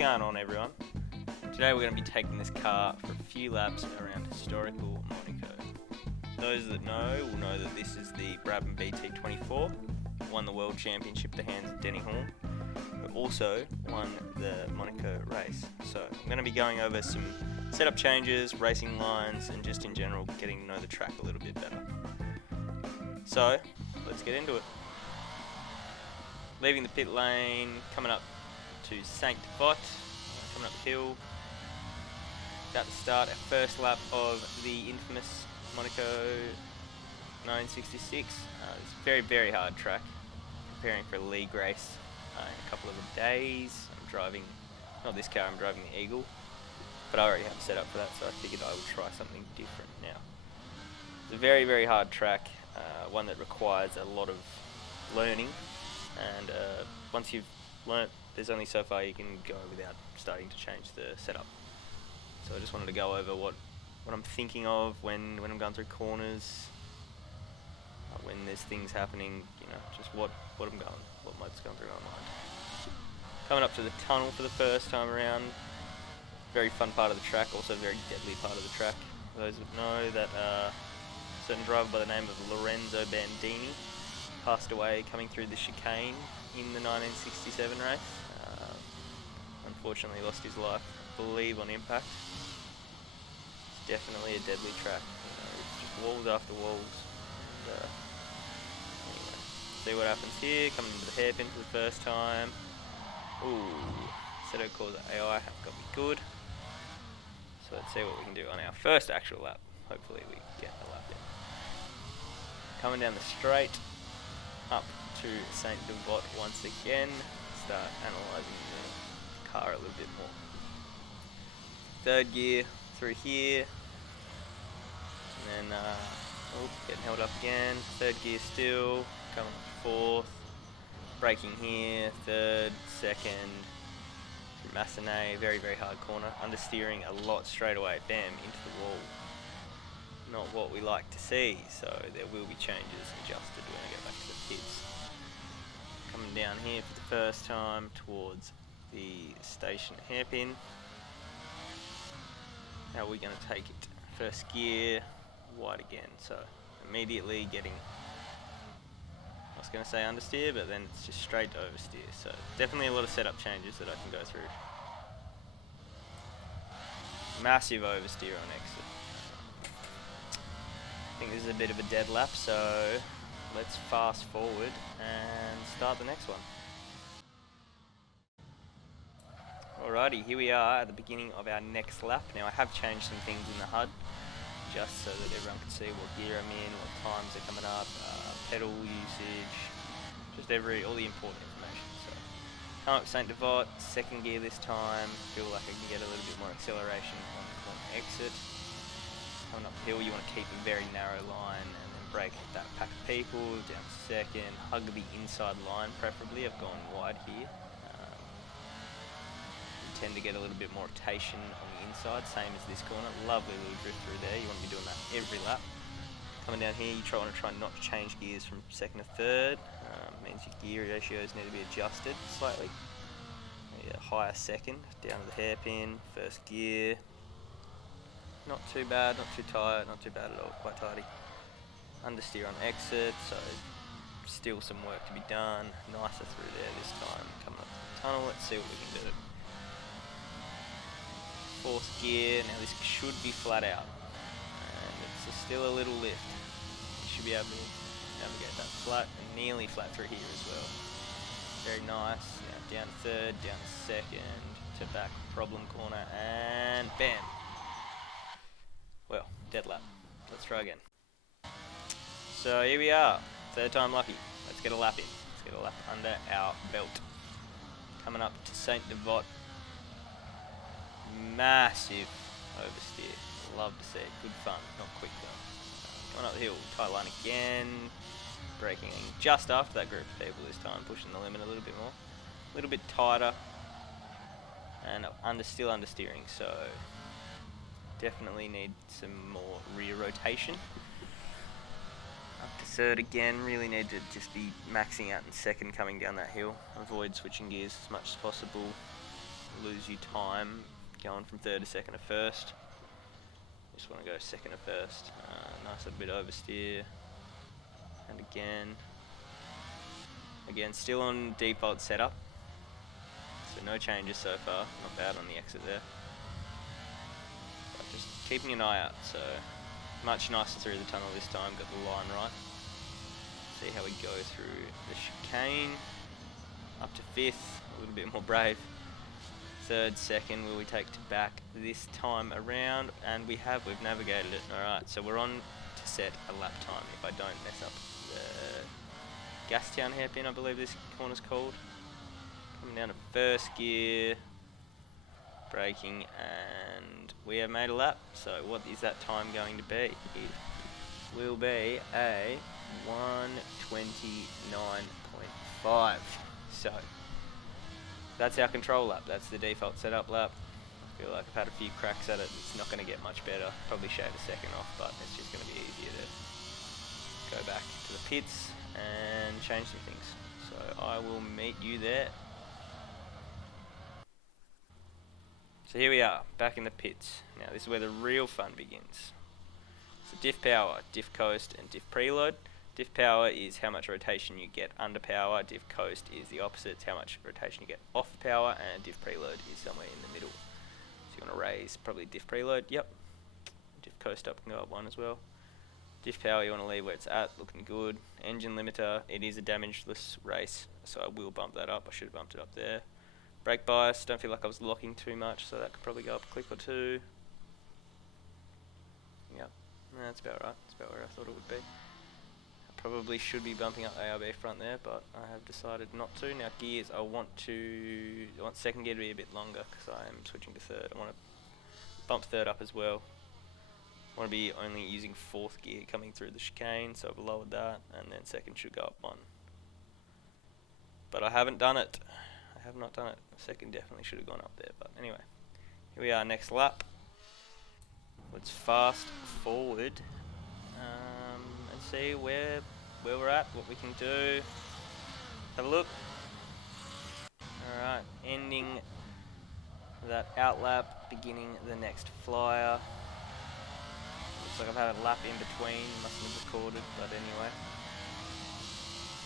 going on, everyone? Today we're going to be taking this car for a few laps around historical Monaco. Those that know will know that this is the Brabham BT24, won the World Championship at the hands of Denny Hulme, but also won the Monaco race. So I'm going to be going over some setup changes, racing lines, and just in general getting to know the track a little bit better. So let's get into it. Leaving the pit lane, coming up to Saint Devot, coming up the hill. About to start our first lap of the infamous Monaco 1966. It's a very, very hard track. Preparing for a league race in a couple of days. I'm driving, not this car, I'm driving the Eagle. But I already have a setup for that, so I figured I would try something different now. It's a very, very hard track, one that requires a lot of learning. And once you've learnt, there's only so far you can go without starting to change the setup. So I just wanted to go over what I'm thinking of when I'm going through corners, when there's things happening, just what mode's going through my mind. Coming up to the tunnel for the first time around, very fun part of the track, also a very deadly part of the track. For those that know that a certain driver by the name of Lorenzo Bandini passed away coming through the chicane in the 1967 race. Unfortunately lost his life, I believe, on impact. It's definitely a deadly track. Just walls after walls. And, anyway, see what happens here. Coming into the hairpin for the first time. Ooh, Seto calls AI have got me good. So let's see what we can do on our first actual lap. Hopefully we get a lap in. Coming down the straight, up to Saint Devot once again. Start analysing the car a little bit more. Third gear through here, and then getting held up again. Third gear still, coming up fourth, braking here, third, second, through Massenet, very, very hard corner. Understeering a lot straight away, bam, into the wall. Not what we like to see, so there will be changes adjusted when I get back to the pits. Coming down here for the first time towards the station hairpin. How are we going to take it? First gear, wide again, so immediately getting, I was going to say understeer, but then it's just straight to oversteer, so definitely a lot of setup changes that I can go through. Massive oversteer on exit. I think this is a bit of a dead lap, so let's fast forward and start the next one. Alrighty, here we are at the beginning of our next lap. Now I have changed some things in the HUD just so that everyone can see what gear I'm in, what times are coming up, pedal usage, just all the important information. So come up Saint Devot, second gear this time. Feel like I can get a little bit more acceleration on the corner exit. Coming up the hill, you want to keep a very narrow line and then brake that pack of people down to second. Hug the inside line preferably. I've gone wide here. Tend to get a little bit more rotation on the inside, same as this corner. Lovely little drift through there. You want to be doing that every lap. Coming down here, you want to try not to change gears from second to third. Means your gear ratios need to be adjusted slightly. Higher second, down to the hairpin, first gear. Not too bad, not too tight, not too bad at all, quite tidy. Understeer on exit, so still some work to be done. Nicer through there this time. Coming up the tunnel, let's see what we can do. Fourth gear, now this should be flat out, and it's still a little lift. You should be able to navigate that flat and nearly flat through here as well. Very nice. Now down to third, down to second, to back problem corner, and bam. Well, dead lap. Let's try again. So here we are, third time lucky. Let's get a lap in. Let's get a lap under our belt. Coming up to Saint Devot. Massive oversteer. Love to see it. Good fun. Not quick though. Going up the hill. Tight line again. Braking just after that group of people this time. Pushing the limit a little bit more. A little bit tighter. And still understeering. So definitely need some more rear rotation. Up to third again. Really need to just be maxing out in second coming down that hill. Avoid switching gears as much as possible. lose you time going from third to second to first. Just want to go second to first. Nice little bit oversteer. And again, still on default setup. So no changes so far. Not bad on the exit there. But just keeping an eye out. So much nicer through the tunnel this time. Got the line right. See how we go through the chicane. Up to fifth. A little bit more brave. Third, second, will we take to back this time around? And we've navigated it. Alright, so we're on to set a lap time if I don't mess up the Gastown hairpin, I believe this corner's called. Coming down to first gear, braking, and we have made a lap. So what is that time going to be? It will be a 1:29.5. So that's our control lap. That's the default setup lap. I feel like I've had a few cracks at it. It's not going to get much better. Probably shave a second off, but it's just going to be easier to go back to the pits and change some things. So I will meet you there. So here we are, back in the pits. Now this is where the real fun begins. So diff power, diff coast, and diff preload. Diff power is how much rotation you get under power. Diff coast is the opposite, it's how much rotation you get off power, and diff preload is somewhere in the middle. So you want to raise probably diff preload, yep. Diff coast up can go up one as well. Diff power you want to leave where it's at, looking good. Engine limiter, it is a damageless race, so I will bump that up. I should have bumped it up there. Brake bias, don't feel like I was locking too much, so that could probably go up a click or two. Yep, that's about right. That's about where I thought it would be. Probably should be bumping up ARB front there, but I have decided not to. Now gears, I want second gear to be a bit longer because I am switching to third. I want to bump third up as well. I want to be only using fourth gear coming through the chicane, so I've lowered that, and then second should go up one. But I haven't done it. I have not done it. Second definitely should have gone up there, but anyway. Here we are, next lap. Let's fast forward. And see where we're at, what we can do. Have a look. Alright, ending that out lap, beginning the next flyer. Looks like I've had a lap in between, mustn't have recorded, but anyway.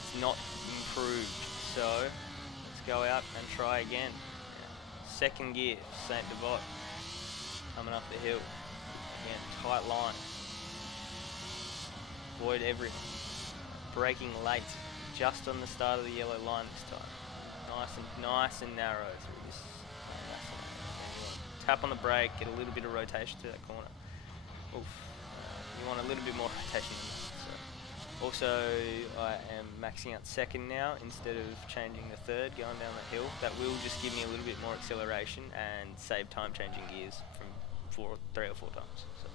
It's not improved, so let's go out and try again. Second gear, Saint Devot, coming up the hill. Again, tight line. Avoid everything. Braking late, just on the start of the yellow line this time. Nice and narrow through this. Tap on the brake, get a little bit of rotation through that corner. Oof. You want a little bit more rotation than that. So. Also, I am maxing out second now instead of changing the third, going down the hill. That will just give me a little bit more acceleration and save time changing gears from 3 or 4 times. So.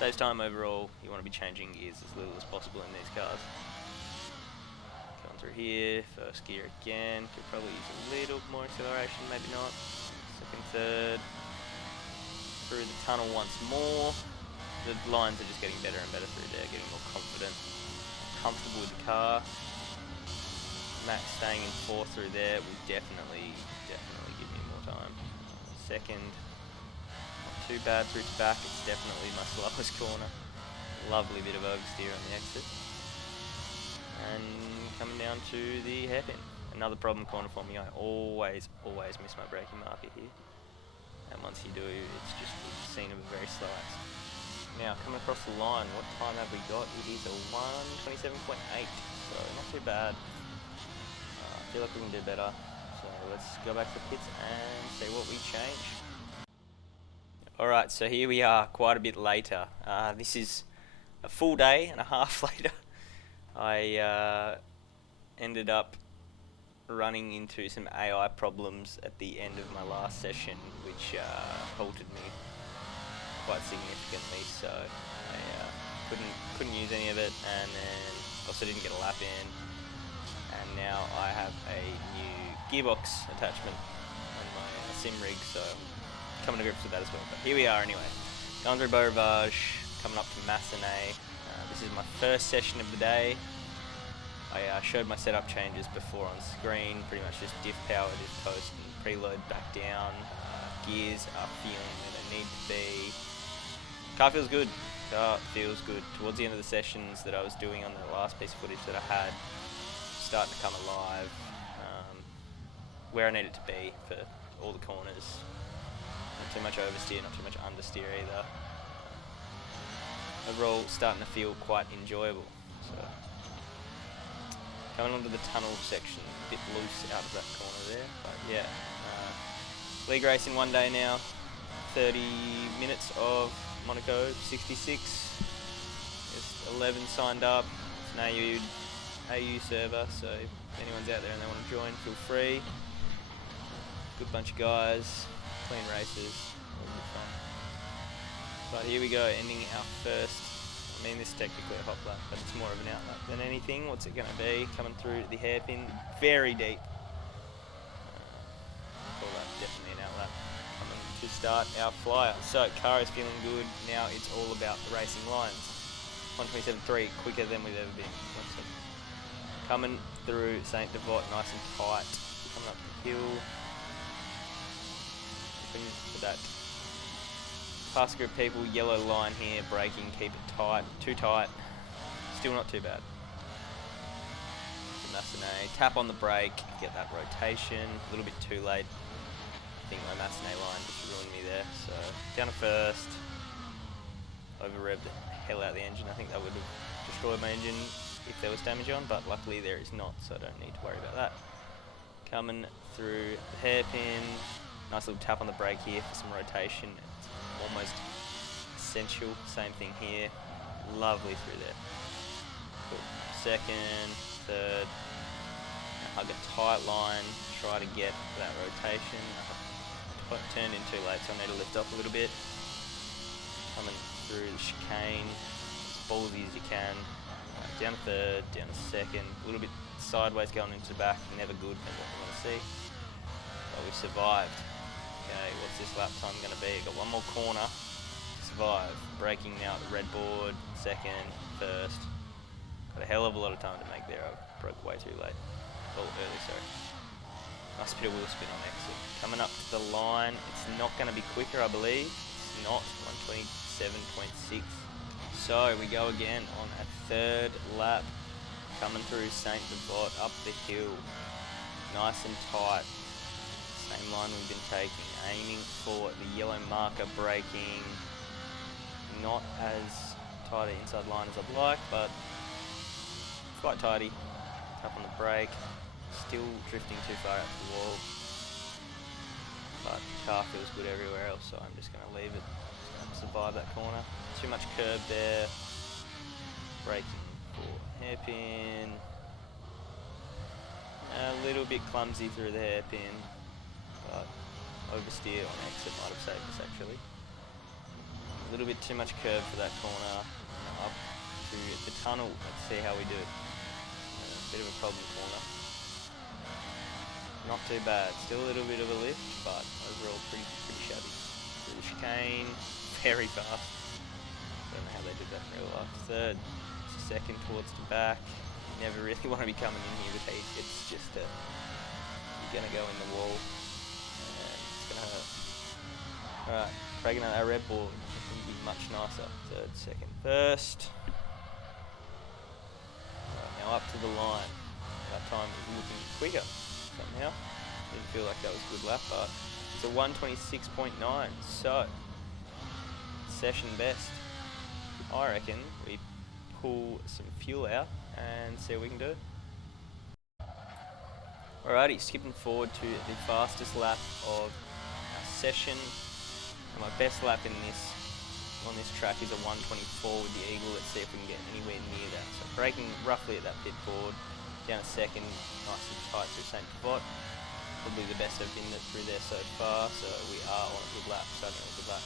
Saves time overall. You want to be changing gears as little as possible in these cars. Going through here, first gear again. Could probably use a little more acceleration, maybe not. Second, third. Through the tunnel once more. The lines are just getting better and better through there, getting more confident. Comfortable with the car. Max staying in fourth through there will definitely give me more time. Second. Too bad through to back, it's definitely my slowest corner. Lovely bit of oversteer on the exit. And coming down to the hairpin. Another problem corner for me, I always miss my braking marker here. And once you do, it's just a scene of a very slow accident. Now, coming across the line, what time have we got? It is a 1:27.8, so not too bad. I feel like we can do better. So let's go back to the pits and see what we change. Alright, so here we are, quite a bit later. This is a full day and a half later. I ended up running into some AI problems at the end of my last session, which halted me quite significantly, so I couldn't use any of it, and then also didn't get a lap in, and now I have a new gearbox attachment on my sim rig, so coming to grips with that as well. But here we are anyway. Going through Beau Rivage, coming up to Massenet. This is my first session of the day. I showed my setup changes before on screen, pretty much just diff power, diff coast, and preload back down. Gears are feeling where they need to be. Car feels good. Car feels good. Towards the end of the sessions that I was doing on the last piece of footage that I had, starting to come alive. Where I need it to be for all the corners. Not too much oversteer, not too much understeer either. Overall, starting to feel quite enjoyable. So, coming onto the tunnel section, a bit loose out of that corner there, but yeah. League race in one day now. 30 minutes of Monaco 66. There's 11 signed up. It's an AU server, so if anyone's out there and they want to join, feel free. Good bunch of guys, clean races, all good fun. But here we go, ending our first. I mean, this is technically a hop lap, but it's more of an outlap than anything. What's it going to be? Coming through the hairpin, very deep. Call that definitely an outlap. Coming to start our flyer. So, car is feeling good. Now it's all about the racing lines. 127.3, quicker than we've ever been. Coming through St. Devot, nice and tight. Coming up the hill. For that past group people, yellow line here, braking, keep it tight, too tight, still not too bad. Massenet, tap on the brake, get that rotation, a little bit too late. I think my Massenet line just ruined me there, so down to first, over revved the hell out of the engine. I think that would have destroyed my engine if there was damage on, but luckily there is not, so I don't need to worry about that. Coming through the hairpin. Nice little tap on the brake here for some rotation. It's almost essential. Same thing here. Lovely through there. Cool. Second, third. Hug a tight line. Try to get that rotation. Turned in too late, so I need to lift off a little bit. Coming through the chicane. As ballsy as you can. Down to third, down to second. A little bit sideways going into the back. Never good, never what we want to see. But we survived. Okay, what's this lap time going to be? Got one more corner. Survive. Braking now at the red board. Second, first. Got a hell of a lot of time to make there. I broke way too late. Well, early, sorry. Nice bit of wheel spin on exit. Coming up to the line. It's not going to be quicker, I believe. It's not. 127.6. So we go again on a third lap. Coming through St. Devot up the hill. Nice and tight. Same line we've been taking, aiming for the yellow marker, braking. Not as tight an inside line as I'd like, but quite tidy. Tap on the brake, still drifting too far out the wall. But the car feels good everywhere else, so I'm just going to leave it. Just going to survive that corner. Too much curb there. Braking for hairpin. A little bit clumsy through the hairpin. But oversteer on exit might have saved us actually. A little bit too much curve for that corner. Up to the tunnel. Let's see how we do. Bit of a problem corner. Not too bad. Still a little bit of a lift, but overall pretty shabby. Through the chicane, very fast. Don't know how they did that in real life. Third, second towards the back. You never really want to be coming in here with heat. It's just you're gonna go in the wall. Alright, breaking out our red board. It's going to be much nicer. Third, second, first. Right, now up to the line. That time is looking quicker somehow. Didn't feel like that was a good lap, but it's a 126.9. So, session best. I reckon we pull some fuel out and see what we can do. Alrighty, skipping forward to the fastest lap of session. And my best lap on this track is a 124 with the Eagle. Let's see if we can get anywhere near that. So braking roughly at that pit board, down a second, nice and tight through St. Devot. Probably the best I've been through there so far, so we are on a good lap, starting on a good lap.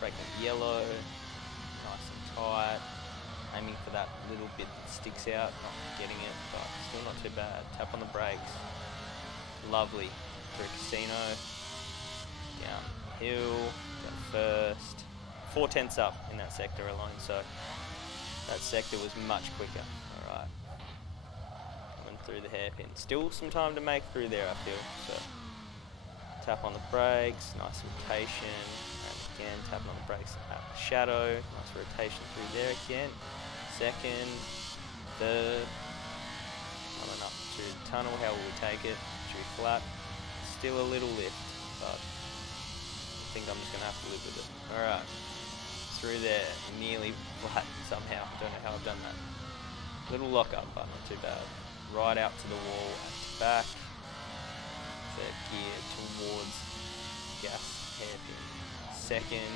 Braking yellow, nice and tight. Aiming for that little bit that sticks out, not getting it, but still not too bad. Tap on the brakes. Lovely. Through Casino. Downhill, got first. 4/10 up in that sector alone, so that sector was much quicker. Alright. through the hairpin. Still some time to make through there, I feel. So tap on the brakes, nice rotation, and again tapping on the brakes at the shadow, nice rotation through there again. Second, third, coming up through the tunnel. How will we take it? Through flat, still a little lift, but I think I'm just going to have to live with it. Alright, through there, nearly flat somehow. Don't know how I've done that. Little lock up, but not too bad. Right out to the wall and back. Third gear towards gas hairpin. Second,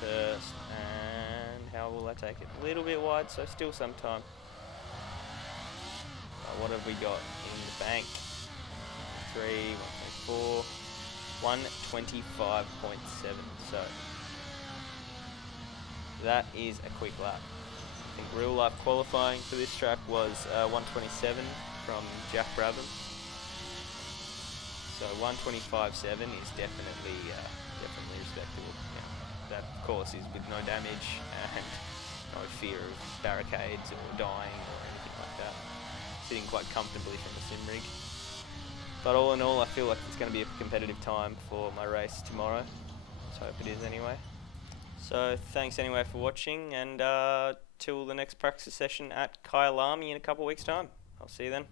first, and how will I take it? A little bit wide, so still some time. What have we got in the bank? 3, 1.4, 125.7. So that is a quick lap. I think real life qualifying for this track was 127 from Jack Brabham. So 125.7 is definitely respectable. Yeah. That of course is with no damage and no fear of barricades or dying or anything like that. Sitting quite comfortably from the sim rig. But all in all, I feel like it's going to be a competitive time for my race tomorrow. Let's hope it is anyway. So thanks anyway for watching, and till the next practice session at Kyalami in a couple of weeks' time. I'll see you then.